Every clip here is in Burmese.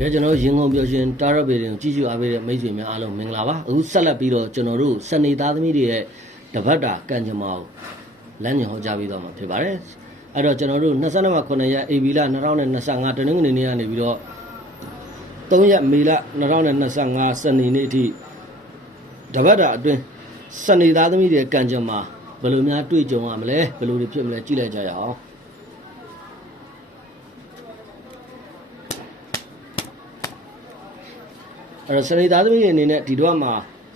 ကဲကျွန်တော်တို့ရင်ကုန်ပြောရှင်တာရပေတွေကိုကြည့်ကြအားပေးတဲ့မိတ်ဆွေများအားလုံးမင်္ဂလာပါအခုဆက်လက်ပြီးတော့ကျွန်တော်တို့စနေသားသမီးတွေရဲ့တပတ်တာကံကြမ္မာကိုလမ်းညွှန်ဟောကြားပေးတော့မှာဖြစ်ပါတယ်အဲ့တော့ကျွန်တော်တို့22မှ9ရက် AB လ2025တနင်္ဂနွေနေ့ကနေပြီးတော့3ရက်မေလ2025စနေနေ့အထိတပတ်တာအတွင်းစနေသားသမီးတွေရဲ့ကံကြမ္မာဘယ်လိုများတွေ့ကြုံရမလဲဘယ်လိုတွေဖြစ်မလဲကြည့်လိုက်ကြရအောင် အဲ့တော့စနေသားသမီးတွေအနေနဲ့ဒီတော့မှာ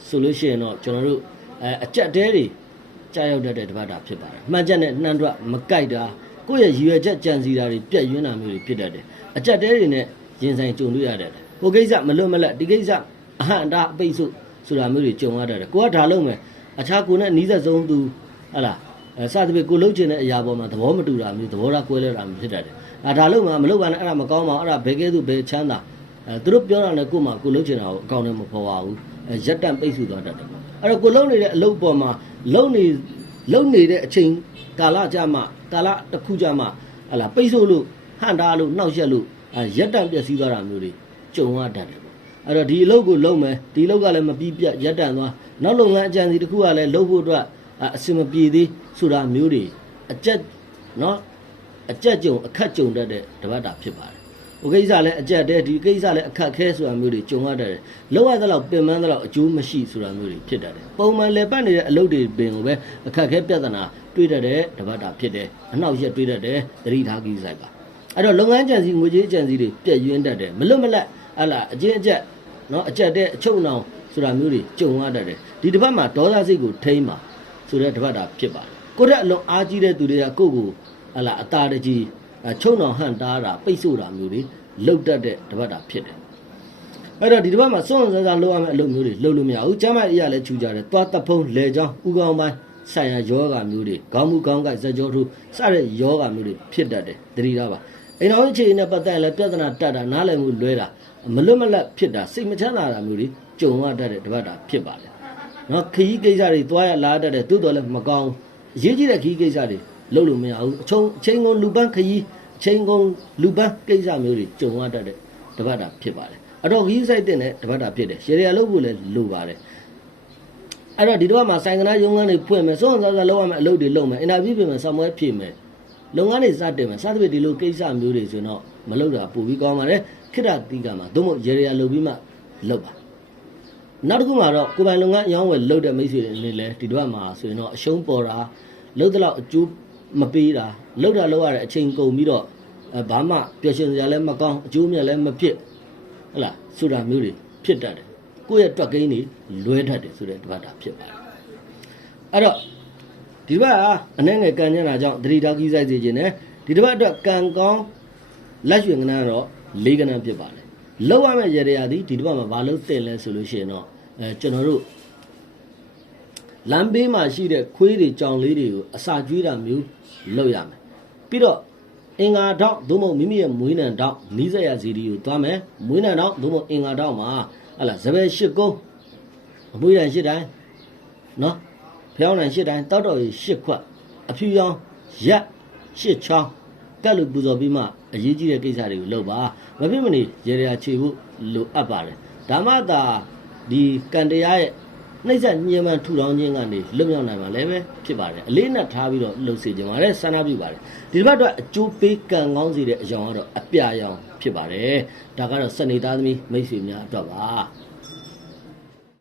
ဆိုလို့ရှိရင်တော့ကျွန်တော်တို့အဲအကြက်တဲတွေကြာရောက်တတ်တဲ့တပတ်တာဖြစ်ပါတယ်။မှန်ချက်နဲ့နှမ်းတော့မကြိုက်တာကိုယ့်ရဲ့ရည်ရွယ်ချက်ကြံစီတာတွေပြက်ယွင်းတာမျိုးတွေဖြစ်တတ်တယ်။အကြက်တဲတွေနဲ့ရင်ဆိုင်ကြုံတွေ့ရတတ်တယ်။ကိုကိစ္စမလွတ်မလက်ဒီကိစ္စအဟံအတာအပိတ်ဆို့ဆိုတာမျိုးတွေကြုံရတတ်တယ်။ကိုကဒါလုံးမယ်အခြားကိုနဲ့နီးစပ်ဆုံးသူဟလာအဲစသဖြင့်ကိုလှုပ်ချင်တဲ့အရာပေါ်မှာသဘောမတူတာမျိုးသဘောထားကွဲလွဲတာမျိုးဖြစ်တတ်တယ်။အဲဒါလုံးမှာမလုပ်ပါနဲ့အဲ့ဒါမကောင်းပါဘူးအဲ့ဒါဘယ်ကဲသူဘယ်ချမ်းသာ အဲသူတို့ပြောတာနဲ့ကို့မှာကိုလှုပ်ချင်တာကိုအကောင့်ထဲမပေါ်ပါဘူးအဲရက်တန့်ပိတ်ဆို့သွားတတ်တယ်အဲ့တော့ကိုလှုပ်နေတဲ့အလုပ်ပေါ်မှာလှုပ်နေလှုပ်နေတဲ့အချိန်ကာလကြမှာကာလတစ်ခုကြမှာဟလာပိတ်ဆို့လို့ဟန်တာလို့နှောက်ရက်လို့အဲရက်တန့်ပျက်စီးသွားတာမျိုးတွေကြုံရတတ်တယ်ပေါ့အဲ့တော့ဒီအလုပ်ကိုလုပ်မယ်ဒီအလုပ်ကလည်းမပြီးပြတ်ရက်တန့်သွားနောက်လုပ်ငန်းအကြံစီတစ်ခုကလည်းလုပ်ဖို့အတွက်အအစင်မပြေသေးဆိုတာမျိုးတွေအကြက်နော်အကြက်ကြုံအခက်ကြုံတတ်တဲ့တပတ်တာဖြစ်ပါတယ် ဟိုကိစ္စလည်းအကြက်တဲဒီကိစ္စလည်းအခက်ခဲဆိုတာမျိုးတွေကြုံရတတ်တယ်လောက်ရသလောက်ပင်ပန်းသလောက်အကျိုးမရှိဆိုတာမျိုးတွေဖြစ်တတ်တယ်ပုံမှန်လည်းပတ်နေတဲ့အလုပ်တွေပင်ကိုပဲအခက်ခဲပြဿနာတွေ့တတ်တဲ့တပတ်တာဖြစ်တယ်အနောက်ရက်တွေ့တတ်တယ်သတိထားကိစ္စပါအဲ့တော့လုပ်ငန်းကြံစီငွေကြေးကြံစီတွေပြက်ယွင်းတတ်တယ်မလွတ်မလပ်ဟလာအချင်းအကျက်နော်အကျက်တဲ့အချုပ်နှောင်ဆိုတာမျိုးတွေကြုံရတတ်တယ်ဒီတစ်ပတ်မှာဒေါသစိတ်ကိုထိမ့်ပါဆိုတဲ့တပတ်တာဖြစ်ပါတယ်ကိုရက်အလွန်အားကြီးတဲ့သူတွေကကိုယ့်ကိုဟလာအတာတကြီးအချုပ်နှောင်ဟန့်တားတာပိတ်ဆို့တာမျိုးတွေ လောက်တတ်တဲ့တပတ်တာဖြစ်တယ်အဲ့တော့ဒီတစ်ပတ်မှာစွန့်စွန့်စားလုပ်ရမယ့်အလုပ်မျိုးတွေလုပ်လို့မရဘူးကျမ်းမာရေးရလည်းခြူကြတယ်သွားတပ်ဖုံးလေချောင်းဥကောင်းပိုင်းဆိုင်ရာယောဂမျိုးတွေခေါင်းမူခေါင်းကိုက်ဇက်ကြောထိုးစတဲ့ယောဂမျိုးတွေဖြစ်တတ်တယ်သတိထားပါအိမ်တော်အခြေအနေနဲ့ပတ်သက်ရင်လည်းပြဿနာတက်တာနားလည်မှုလွဲတာမလွတ်မလပ်ဖြစ်တာစိတ်မချမ်းသာတာမျိုးတွေကြုံရတတ်တဲ့တပတ်တာဖြစ်ပါတယ်နော်ခရီးကိစ္စတွေသွားရလာတတ်တယ်သို့တော်လည်းမကောင်းအရေးကြီးတဲ့ခရီးကိစ္စတွေလုပ်လို့မရဘူးအချုံအချိန်ကုန်လူပန်းခရီးအ ချိန်ကုန်လူပန်းကိစ္စမျိုးတွေကြုံရတတ်တဲ့တပတ်တာဖြစ်ပါတယ်အတော့ခရီးဆိုင်တဲ့တပတ်တာဖြစ်တယ်ရေရလုပ်ဖို့လည်းလိုပါတယ်အဲ့တော့ဒီတော့မှဆိုင်ကနာရုံးခန်းတွေဖွင့်မယ်စွန့်စားစားလုပ်ရမယ်အလုပ်တွေလုပ်မယ်အင်တာဗျူးပြင်မယ်ဆံမွဲဖြည့်မယ်လုပ်ငန်းတွေစတင်မယ်စသဖြင့်ဒီလိုကိစ္စမျိုးတွေဆိုတော့မလုပ်တာပိုပြီးကောင်းပါတယ်ခိတ္တတိကမှာသို့မဟုတ်ရေရလုပ်ပြီးမှလုပ်ပါနောက်တစ်ခုမှာတော့ကိုယ်ပိုင်လုပ်ငန်းအရောင်းဝယ်လုပ်တဲ့မိတ်ဆွေတွေအနေနဲ့လည်းဒီတော့မှဆိုရင်တော့အရှုံးပေါ်တာလုပ်တဲ့လောက်အကျိုး မပေးတာလုပ်တာလုပ်ရတဲ့အချိန်ကုန်ပြီးတော့အဲဘာမှပျော်ရွှင်စရာလည်းမကောင်းအကျိုးမြတ်လည်းမဖြစ်ဟုတ်လားဆိုတာမျိုးတွေဖြစ်တတ်တယ်ကိုယ့်ရဲ့တွက်ကိန်းတွေလွဲတတ်တယ်ဆိုတဲ့တပတ်တာဖြစ်ပါတယ်အဲ့တော့ဒီဘက်ကအနှဲငယ်ကံညံ့တာကြောင့်သတိထားကြီးဆိုင်စေခြင်းနဲ့ဒီတစ်ပတ်အတွက်ကံကောင်းလက်ရွှင်ကနန်းတော့လေးကနန်းဖြစ်ပါတယ်လောက်ရမယ့်ရေရရာသည်ဒီတစ်ပတ်မှာဘာလို့တင်လဲဆိုလို့ရှိရင်တော့အဲကျွန်တော်တို့ လမ်းဘေးမှာရှိတဲ့ခွေးတွေကြောင်လေးတွေကိုအစာကျွေးတာမျိုးလုပ်ရမယ်ပြီးတော့အင်္ဂါတော့သို့မဟုတ်မိမိရဲ့မွေးနံတော့နီးစက်ရစီဒီကိုသွားမယ်မွေးနံတော့သို့မဟုတ်အင်္ဂါတော့မှာဟလာဇပယ်ရှစ်ကုန်းအမွေးတန်ရှစ်တိုင်းနော်ဖျောင်းတန်ရှစ်တိုင်းတောက်တော်ရီရှစ်ခွက်အဖြူရောင်ရက်ရှစ်ချောင်းကတ်လို့ပူဇော်ပြီးမှအရေးကြီးတဲ့ကိစ္စတွေကိုလုပ်ပါမဖြစ်မနေရေရာခြေဖို့လိုအပ်ပါတယ်ဓမ္မတာဒီကံတရားရဲ့ နှိမ့်ဆက်ညှဉ်းပန်းထူထောင်ခြင်းကနေလွတ်မြောက်နိုင်မှာလည်းပဲဖြစ်ပါတယ်အလေးနဲ့ထားပြီးတော့လှုပ်စေခြင်းပါတယ်ဆန္ဒပြုပါတယ်ဒီတစ်ပတ်တော့အကျိုးပေးကံကောင်းစေတဲ့အကြောင်းကတော့အပြာရောင်ဖြစ်ပါတယ်ဒါကတော့စနေသားသမီးမိတ်ဆွေများအတွက်ပါ